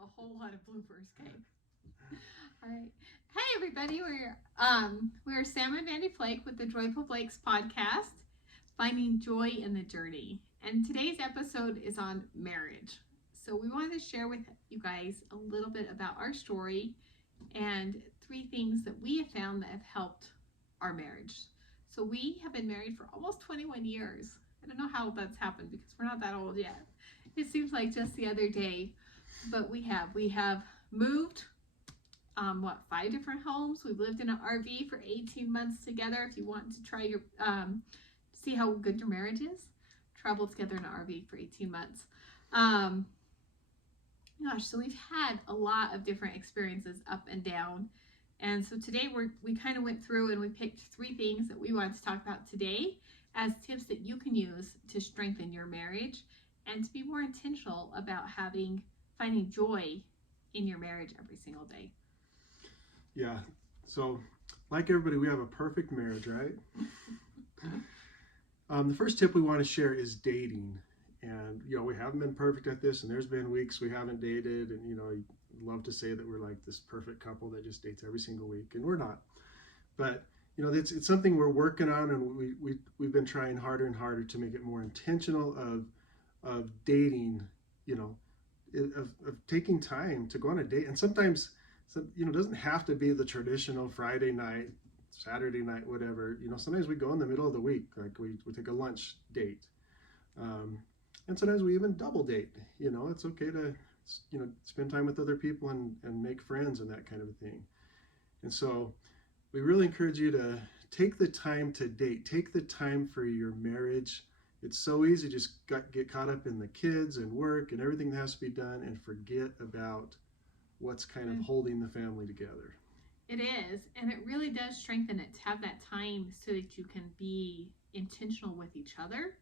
a whole lot of bloopers, okay? All right. Hey everybody, we're Sam and Vandy Flake with the Joyful Flakes podcast, finding joy in the journey. And today's episode is on marriage. So we wanted to share with you guys a little bit about our story and 3 things that we have found that have helped our marriage. So we have been married for almost 21 years. I don't know how that's happened because we're not that old yet. It seems like just the other day, but we have moved 5 different homes. We've lived in an RV for 18 months together. If you want to try your see how good your marriage is, travel together in an RV for 18 months. So we've had a lot of different experiences up and down. And so today we kind of went through and we picked 3 things that we wanted to talk about today as tips that you can use to strengthen your marriage and to be more intentional about finding joy in your marriage every single day. Yeah. So, like everybody, we have a perfect marriage, right? The first tip we want to share is dating. And, we haven't been perfect at this, and there's been weeks we haven't dated, and, you love to say that we're like this perfect couple that just dates every single week, and we're not. But, it's something we're working on, and we've been trying harder and harder to make it more intentional of dating, of taking time to go on a date. And sometimes, it doesn't have to be the traditional Friday night, Saturday night, whatever. Sometimes we go in the middle of the week, like we take a lunch date. And sometimes we even double date. It's okay to, spend time with other people and make friends and that kind of a thing. And so we really encourage you to take the time to date. Take the time for your marriage. It's so easy to just get caught up in the kids and work and everything that has to be done and forget about what's kind of holding the family together. It is, and it really does strengthen it to have that time so that you can be intentional with each other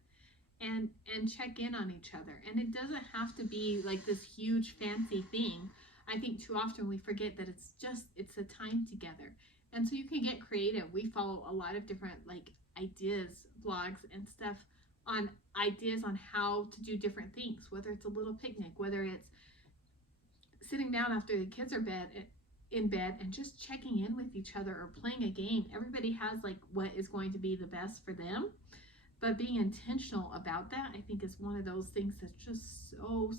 and check in on each other. And it doesn't have to be like this huge fancy thing. I think too often we forget that it's a time together. And so you can get creative. We follow a lot of different ideas, blogs and stuff on ideas on how to do different things, whether it's a little picnic, whether it's sitting down after the kids are in bed and just checking in with each other or playing a game. Everybody has what is going to be the best for them. But being intentional about that, I think, is one of those things that's just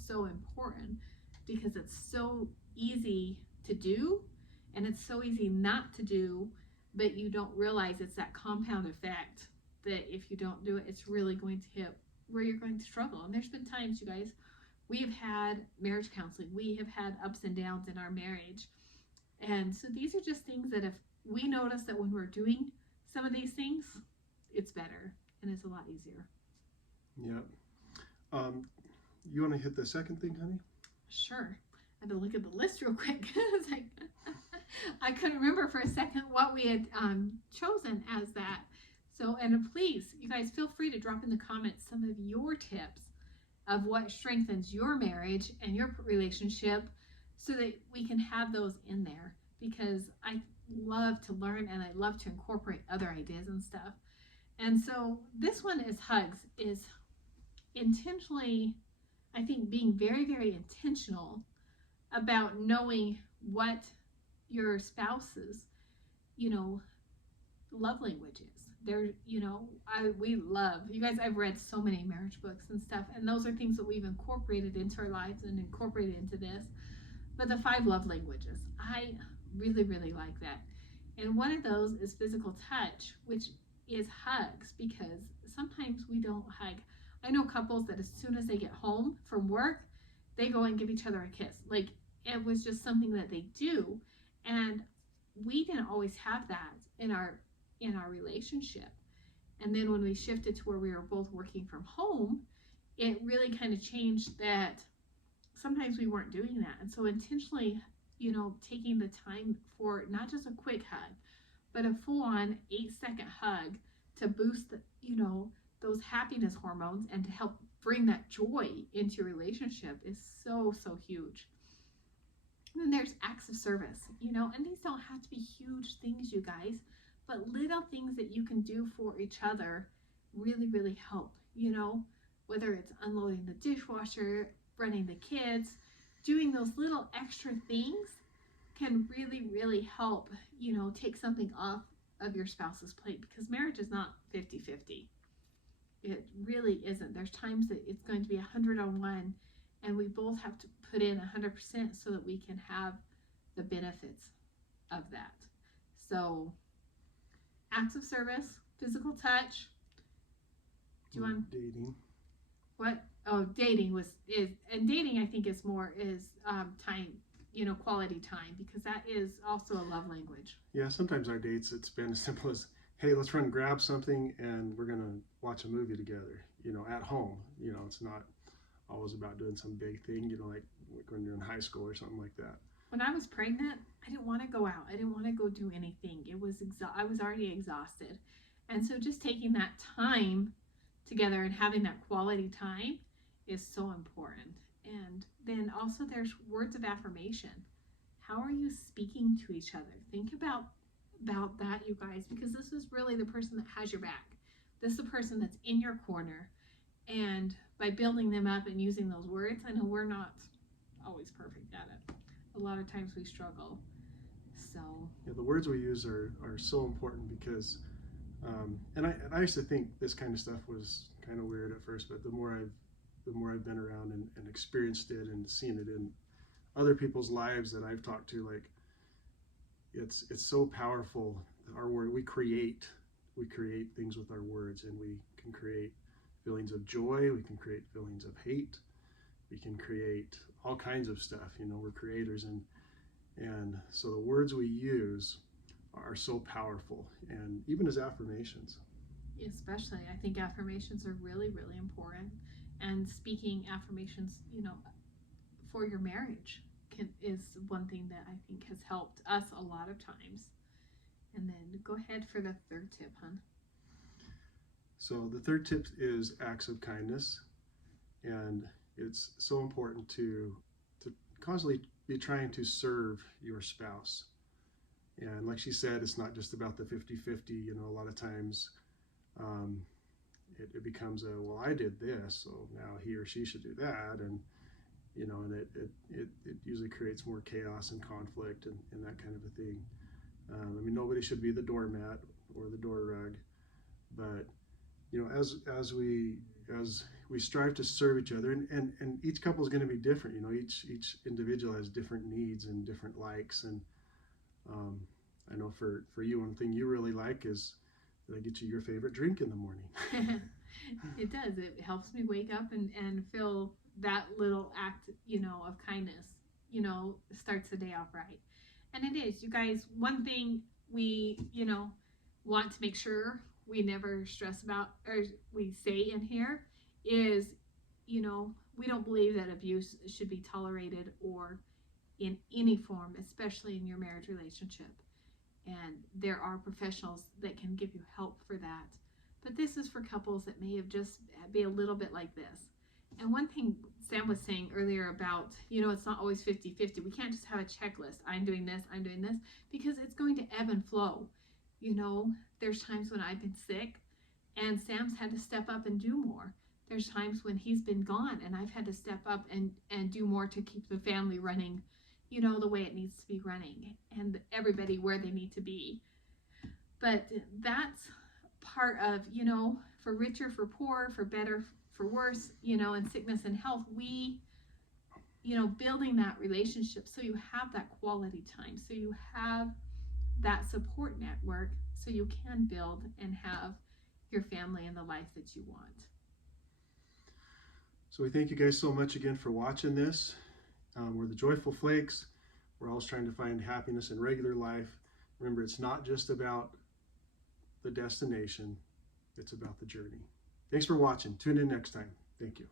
so important, because it's so easy to do and it's so easy not to do, but you don't realize it's that compound effect that if you don't do it, it's really going to hit where you're going to struggle. And there's been times, you guys, we have had marriage counseling. We have had ups and downs in our marriage. And so these are just things that if we notice that when we're doing some of these things, it's better. And it's a lot easier. Yeah. You want to hit the second thing, honey? Sure. I had to look at the list real quick. I couldn't remember for a second what we had chosen as that. So, and please, you guys, feel free to drop in the comments some of your tips of what strengthens your marriage and your relationship so that we can have those in there, because I love to learn and I love to incorporate other ideas and stuff. And so this one is hugs, is intentionally, I think, being very, very intentional about knowing what your spouse's, love language is. We love, you guys, I've read so many marriage books and stuff, and those are things that we've incorporated into our lives and incorporated into this. But the 5 love languages, I really, really like that. And one of those is physical touch, which is hugs, because sometimes we don't hug. I know couples that as soon as they get home from work, they go and give each other a kiss. It was just something that they do. And we didn't always have that in our relationship. And then when we shifted to where we were both working from home, it really kind of changed that sometimes we weren't doing that. And so intentionally, taking the time for not just a quick hug, but a full-on 8-second hug to boost those happiness hormones and to help bring that joy into your relationship is so huge. And then there's acts of service, and these don't have to be huge things, you guys, but little things that you can do for each other really, really help, whether it's unloading the dishwasher, running the kids, doing those little extra things can really, really help, take something off of your spouse's plate, because marriage is not 50-50. It really isn't. There's times that it's going to be 100-on-1, and we both have to put in 100% so that we can have the benefits of that. So, acts of service, physical touch. Do you want dating? What? Oh, dating and dating I think is more time, quality time, because that is also a love language. Yeah, sometimes our dates, it's been as simple as, hey, let's run grab something and we're gonna watch a movie together. At home. It's not always about doing some big thing. Like when you're in high school or something like that. When I was pregnant, I didn't want to go out. I didn't want to go do anything. I was already exhausted, and so just taking that time together and having that quality time is so important. And then also there's words of affirmation. How are you speaking to each other? Think about that, you guys, because this is really the person that has your back. This is the person that's in your corner. And by building them up and using those words, I know we're not always perfect at it. A lot of times we struggle. So yeah, the words we use are so important, because and I used to think this kind of stuff was kind of weird at first, but the more I've been around and experienced it and seen it in other people's lives that I've talked to, like it's so powerful. Our word, we create things with our words, and we can create feelings of joy, we can create feelings of hate, we can create all kinds of stuff. We're creators, and so the words we use are so powerful, and even as affirmations. Especially, I think affirmations are really, really important. And speaking affirmations, for your marriage is one thing that I think has helped us a lot of times. And then go ahead for the third tip, hon. So the third tip is acts of kindness, and it's so important to constantly be trying to serve your spouse. And like she said, it's not just about the 50-50. A lot of times it becomes well, I did this, so now he or she should do that, and and it usually creates more chaos and conflict and that kind of a thing. Nobody should be the doormat or the door rug, but as we strive to serve each other, and each couple is going to be different. Each individual has different needs and different likes, and I know for you, one thing you really like is that I get you your favorite drink in the morning. It does. It helps me wake up and feel that little act, of kindness, starts the day off right. And it is, you guys, one thing we, want to make sure we never stress about, or we say in here, is, we don't believe that abuse should be tolerated or in any form, especially in your marriage relationship. And there are professionals that can give you help for that. But this is for couples that may have just be a little bit like this. And one thing Sam was saying earlier about, it's not always 50-50. We can't just have a checklist. I'm doing this, because it's going to ebb and flow. There's times when I've been sick and Sam's had to step up and do more. There's times when he's been gone and I've had to step up and do more to keep the family running, the way it needs to be running, and everybody where they need to be. But that's part of, for richer, for poor, for better, for worse, in sickness and health, we, building that relationship so you have that quality time, so you have that support network, so you can build and have your family and the life that you want. So we thank you guys so much again for watching this. We're the Joyful Flakes. We're always trying to find happiness in regular life. Remember, it's not just about the destination, it's about the journey. Thanks for watching. Tune in next time. Thank you.